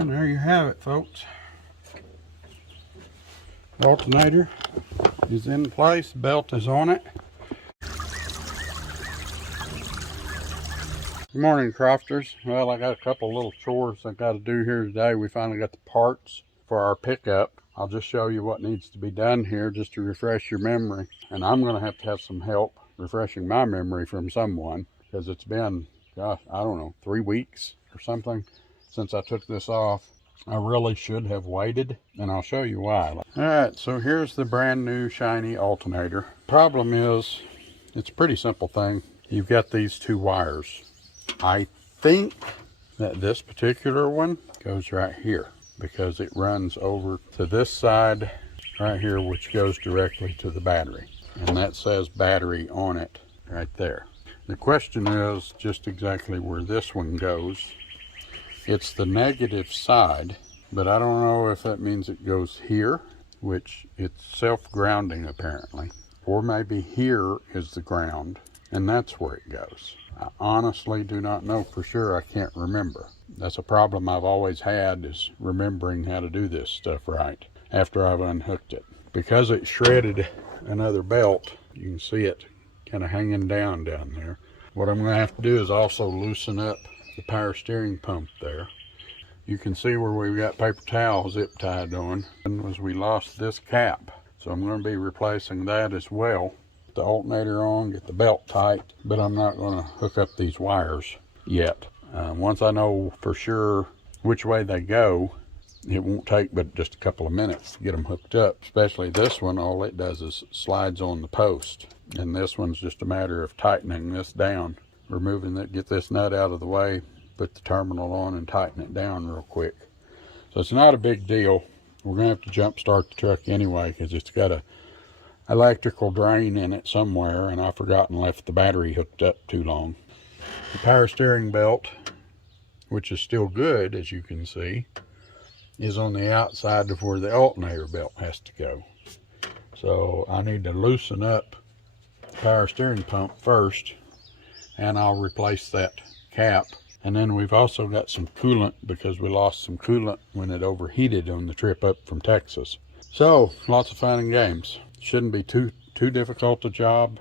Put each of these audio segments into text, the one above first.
And there you have it, folks. The alternator is in place, belt is on it. Good morning, crofters. Well, I got a couple little chores I got to do here today. We finally got the parts for our pickup. I'll just show you what needs to be done here just to refresh your memory. And I'm going to have some help refreshing my memory from someone, because it's been, gosh, I don't know, 3 weeks or something since I took this off. I really should have waited, and I'll show you why. All right, so here's the brand new shiny alternator. Problem is, it's a pretty simple thing. You've got these two wires. I think that this particular one goes right here, because it runs over to this side right here, which goes directly to the battery. And that says battery on it right there. The question is just exactly where this one goes. It's the negative side, but I don't know if that means it goes here, which it's self-grounding apparently, or maybe here is the ground, and that's where it goes. I honestly do not know for sure. I can't remember. That's a problem I've always had, is remembering how to do this stuff right after I've unhooked it. Because it shredded another belt, you can see it kind of hanging down there. What I'm going to have to do is also loosen up the power steering pump there. You can see where we've got paper towel zip tied on, and was we lost this cap. So I'm going to be replacing that as well. The alternator on, get the belt tight, but I'm not going to hook up these wires yet. Once I know for sure which way they go, it won't take but just a couple of minutes to get them hooked up. Especially this one, all it does is slides on the post, and this one's just a matter of tightening this down, removing it, get this nut out of the way, put the terminal on and tighten it down real quick. So it's not a big deal. We're going to have to jump start the truck anyway, because it's got a electrical drain in it somewhere, and I've forgotten left the battery hooked up too long. The power steering belt, which is still good as you can see, is on the outside of where the alternator belt has to go. So I need to loosen up the power steering pump first, and I'll replace that cap. And then we've also got some coolant, because we lost some coolant when it overheated on the trip up from Texas. So lots of fun and games. Shouldn't be too difficult a job.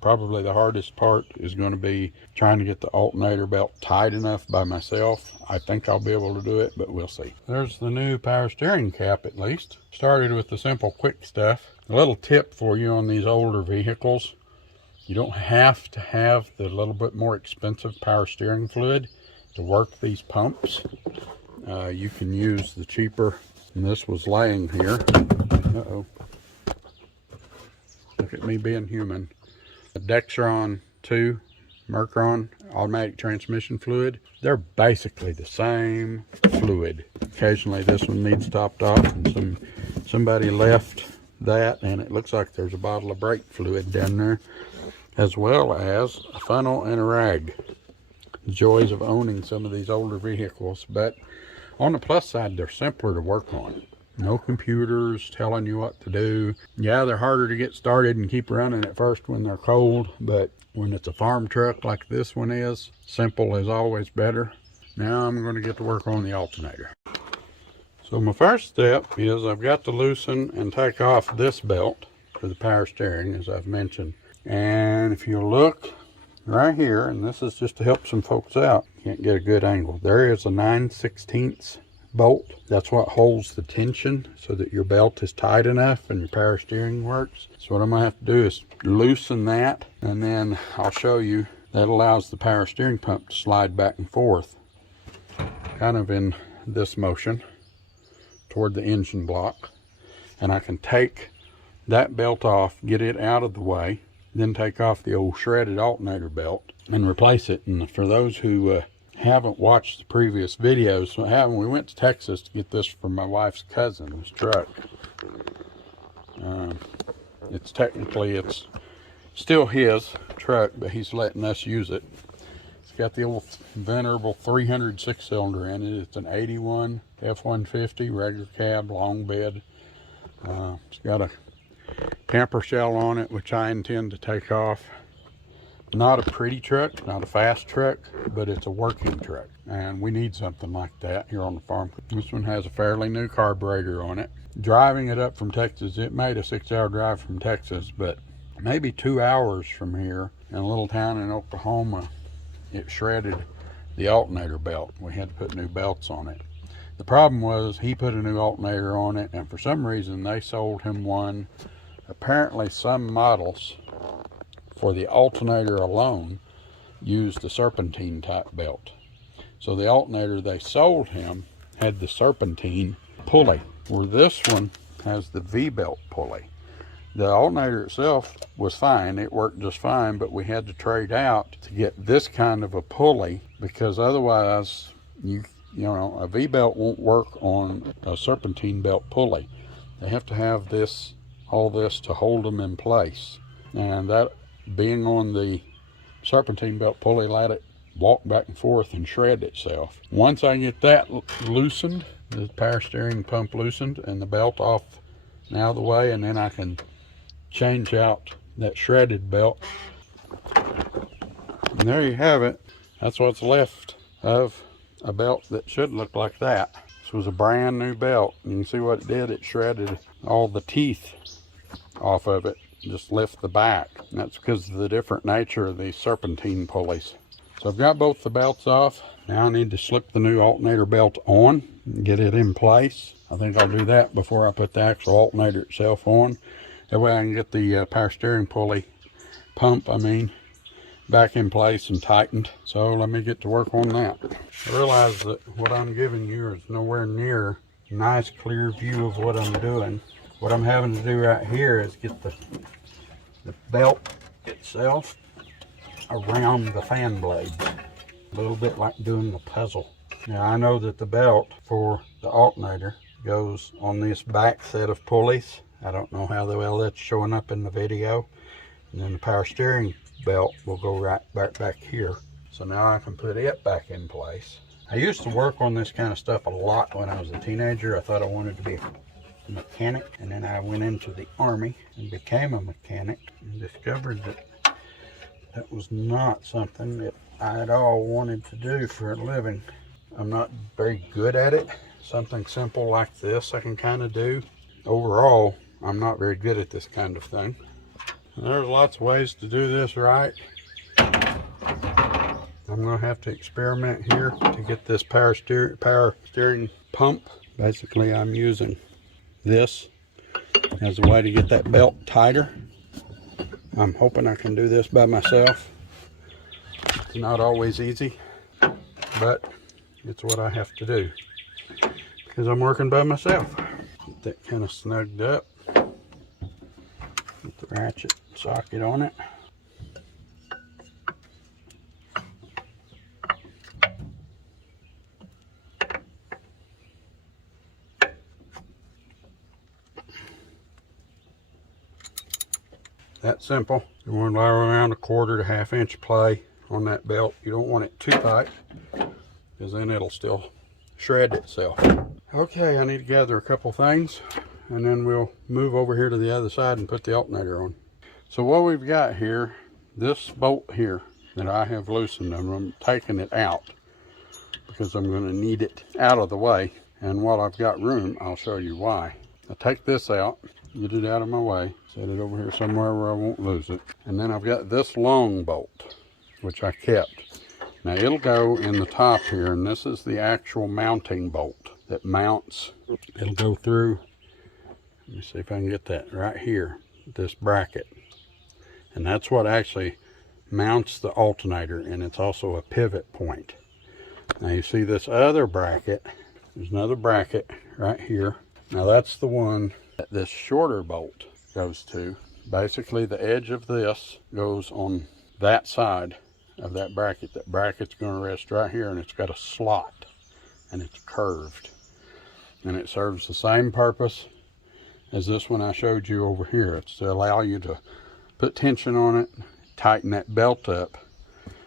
Probably the hardest part is going to be trying to get the alternator belt tight enough by myself. I think I'll be able to do it, but we'll see. There's the new power steering cap, at least. Started with the simple quick stuff. A little tip for you on these older vehicles: you don't have to have the little bit more expensive power steering fluid to work these pumps. You can use the cheaper, and this was laying here. Uh-oh. Look at me being human. The Dexron 2 Mercron automatic transmission fluid. They're basically the same fluid. Occasionally this one needs topped off, and somebody left that, and it looks like there's a bottle of brake fluid down there, as well as a funnel and a rag. The joys of owning some of these older vehicles, but on the plus side, they're simpler to work on. No computers telling you what to do. Yeah, they're harder to get started and keep running at first when they're cold, but when it's a farm truck like this one is, simple is always better. Now I'm going to get to work on the alternator. So my first step is I've got to loosen and take off this belt for the power steering, as I've mentioned. And if you look right here, and this is just to help some folks out, can't get a good angle, there is a 9/16 bolt. That's what holds the tension so that your belt is tight enough and your power steering works. So what I'm going to have to do is loosen that, and then I'll show you that allows the power steering pump to slide back and forth, kind of in this motion toward the engine block. And I can take that belt off, get it out of the way, then take off the old shredded alternator belt and replace it. And for those who haven't watched the previous videos, we went to Texas to get this from my wife's cousin's truck. It's still his truck, but he's letting us use it. It's got the old venerable 306 cylinder in it. It's an 81 F150 regular cab, long bed. It's got a camper shell on it, which I intend to take off. Not a pretty truck, not a fast truck, but it's a working truck. And we need something like that here on the farm. This one has a fairly new carburetor on it. Driving it up from Texas, it made a 6-hour drive from Texas, but maybe 2 hours from here in a little town in Oklahoma, it shredded the alternator belt. We had to put new belts on it. The problem was he put a new alternator on it, and for some reason they sold him one. Apparently some models for the alternator alone used the serpentine type belt. So the alternator they sold him had the serpentine pulley, where this one has the V-belt pulley. The alternator itself was fine, it worked just fine, but we had to trade out to get this kind of a pulley, because otherwise you know, a V-belt won't work on a serpentine belt pulley. They have to have this, all this, to hold them in place. And that being on the serpentine belt pulley let it walk back and forth and shred itself. Once I get that loosened, the power steering pump loosened and the belt off and out of the way, and then I can change out that shredded belt. And there you have it. That's what's left of a belt that should look like that. This was a brand new belt. You can see what it did. It shredded all the teeth off of it, just lift the back. And that's because of the different nature of these serpentine pulleys. So I've got both the belts off. Now I need to slip the new alternator belt on and get it in place. I think I'll do that before I put the actual alternator itself on. That way I can get the power steering pulley pump, back in place and tightened. So let me get to work on that. I realize that what I'm giving you is nowhere near a nice clear view of what I'm doing. What I'm having to do right here is get the belt itself around the fan blades. A little bit like doing a puzzle. Now I know that the belt for the alternator goes on this back set of pulleys. I don't know how well that's showing up in the video. And then the power steering belt will go right back here. So now I can put it back in place. I used to work on this kind of stuff a lot when I was a teenager. I thought I wanted to be a mechanic, and then I went into the Army and became a mechanic and discovered that that was not something that I at all wanted to do for a living. I'm not very good at it. Something simple like this I can kind of do. Overall, I'm not very good at this kind of thing. There's lots of ways to do this right. I'm going to have to experiment here to get this power steering pump. Basically, I'm using this as a way to get that belt tighter. I'm hoping I can do this by myself. It's not always easy, but it's what I have to do because I'm working by myself. Get that kind of snugged up. Get the ratchet socket on it. That simple. You want to allow around 1/4 to 1/2 inch play on that belt. You don't want it too tight because then it'll still shred itself. Okay, I need to gather a couple things and then we'll move over here to the other side and put the alternator on. So what we've got here, this bolt here that I have loosened, I'm taking it out because I'm going to need it out of the way. And while I've got room, I'll show you why. I take this out, get it out of my way, set it over here somewhere where I won't lose it. And then I've got this long bolt, which I kept. Now it'll go in the top here, and this is the actual mounting bolt that mounts. It'll go through, let me see if I can get that right here, this bracket. And that's what actually mounts the alternator, and it's also a pivot point. Now you see this other bracket, there's another bracket right here. Now that's the one that this shorter bolt goes to. Basically the edge of this goes on that side of that bracket. That bracket's going to rest right here, and it's got a slot and it's curved. And it serves the same purpose as this one I showed you over here. It's to allow you to put tension on it, tighten that belt up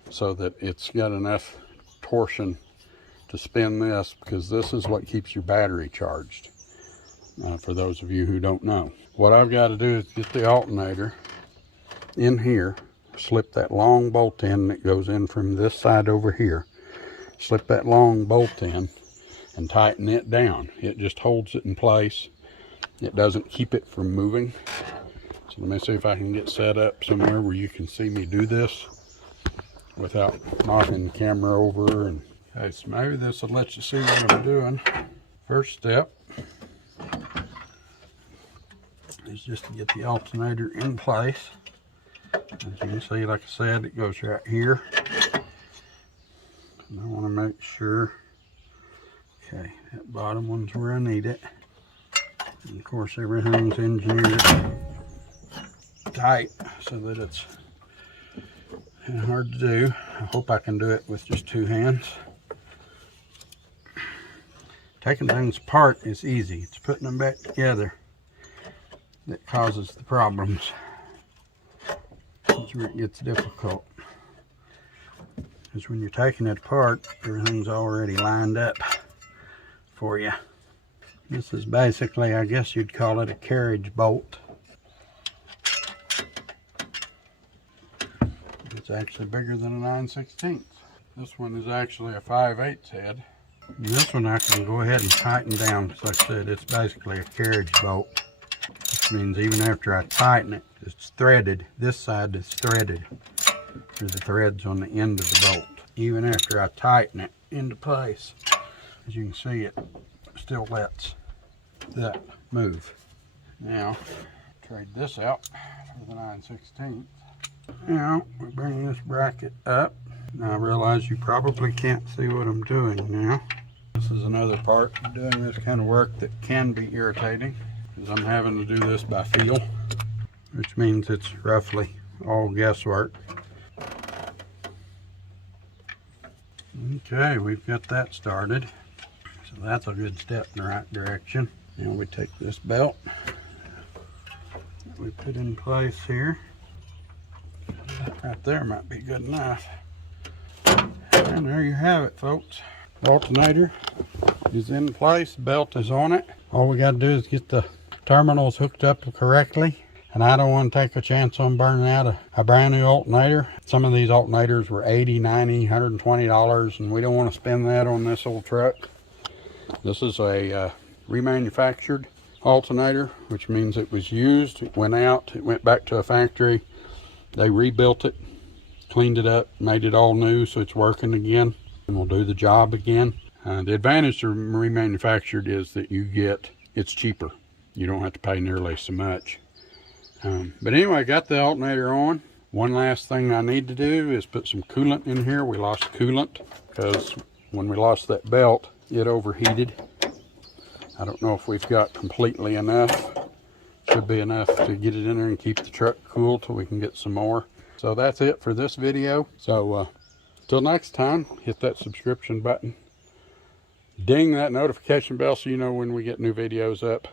so that it's got enough torsion to spin this, because this is what keeps your battery charged. For those of you who don't know, what I've got to do is get the alternator in here, slip that long bolt in that goes in from this side over here. Slip that long bolt in and tighten it down. It just holds it in place. It doesn't keep it from moving. So let me see if I can get set up somewhere where you can see me do this without knocking the camera over. And okay, so maybe this will let you see what I'm doing. First step is just to get the alternator in place. As you can see, like I said, it goes right here. And I want to make sure, okay, that bottom one's where I need it. And of course, everything's engineered tight so that it's kind of hard to do. I hope I can do it with just two hands. Taking things apart is easy. It's putting them back together that causes the problems. That's where it gets difficult. Because when you're taking it apart, everything's already lined up for you. This is basically, I guess you'd call it a carriage bolt. It's actually bigger than a 9/16. This one is actually a 5/8 head. And this one I can go ahead and tighten down, because like I said, it's basically a carriage bolt. Which means even after I tighten it, it's threaded. This side is threaded through the threads on the end of the bolt. Even after I tighten it into place, as you can see, it still lets that move. Now, trade this out for the 9/16. Now, we bring this bracket up. Now I realize you probably can't see what I'm doing now. This is another part of doing this kind of work that can be irritating, because I'm having to do this by feel, which means it's roughly all guesswork. Okay, we've got that started. So that's a good step in the right direction. Now we take this belt that we put in place here. That right there might be good enough. And there you have it, folks. The alternator is in place, the belt is on it. All we got to do is get the terminals hooked up correctly. And I don't want to take a chance on burning out a brand new alternator. Some of these alternators were $80, $90, $120, and we don't want to spend that on this old truck. This is a remanufactured alternator, which means it was used, it went out, it went back to a factory. They rebuilt it, cleaned it up, made it all new, so it's working again and will do the job again. The advantage of remanufactured is that it's cheaper. You don't have to pay nearly so much. But anyway, I got the alternator on. One last thing I need to do is put some coolant in here. We lost coolant because when we lost that belt, it overheated. I don't know if we've got completely enough. Should be enough to get it in there and keep the truck cool till we can get some more. So that's it for this video. So till next time, hit that subscription button. Ding that notification bell so you know when we get new videos up.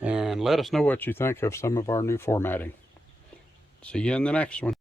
And let us know what you think of some of our new formatting. See you in the next one.